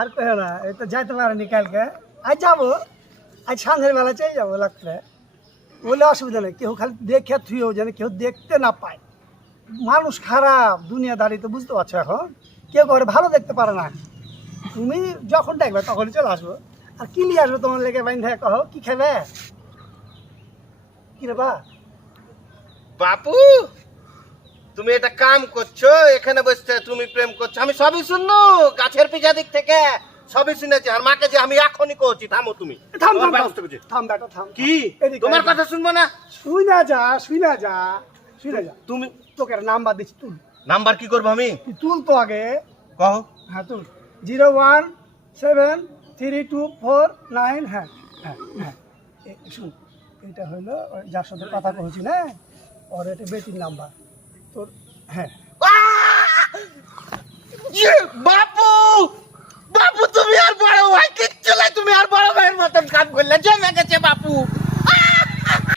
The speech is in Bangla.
আর কহে না, এই তো যাইতে পারেনি কালকে। আজ যাব, আজ সন্ধ্যের বেলা চলে যাব লাগলে বলে অসুবিধা নেই, কেউ খালি দেখে থুয়েও যেন কেউ দেখতে না পায়। মানুষ খারাপ দুনিয়াদারি তো বুঝতে পারছ এখন। কেউ করে ভালো দেখতে পারে না। তুমি যখন দেখবে তখনই চলে আসব। আর কি নিয়ে আসব তোমার লেগে বাইন থাকে কहो কি খাবে কি রে বা? বাপু! তুমি এটা কাম করছ এখানে বসতে তুমি প্রেম করছ। আমি সবই শুনলো গাছের পিছা দিক থেকে সবই শুনেছি। আর মাকে যে আমি এখনই কইছি থামো তুমি। থাম থাম থাম। বেটা থাম। কি? তোমার কথা শুনব না? শুই না যা শুই না যা শুই না যা। তুমি তোকে একটা নাম্বার দিচ্ছি তুল। নাম্বার কি করব আমি? তুল তো আগে। কहो হ্যাঁ তুল। Zero one seven three two four nine হ্যাঁ হ্যাঁ হ্যাঁ। শুন এটা হলো ওই যার সাথে কথা কইছি না? ওর এটা বেটির নাম্বার। তোর হ্যাঁ। ইয়ে, বাপু! বাপু তুমি আর বড় ভাই কিচ্ছু নাই তুমি আর বড় ভাইয়ের মতন কাম করলে।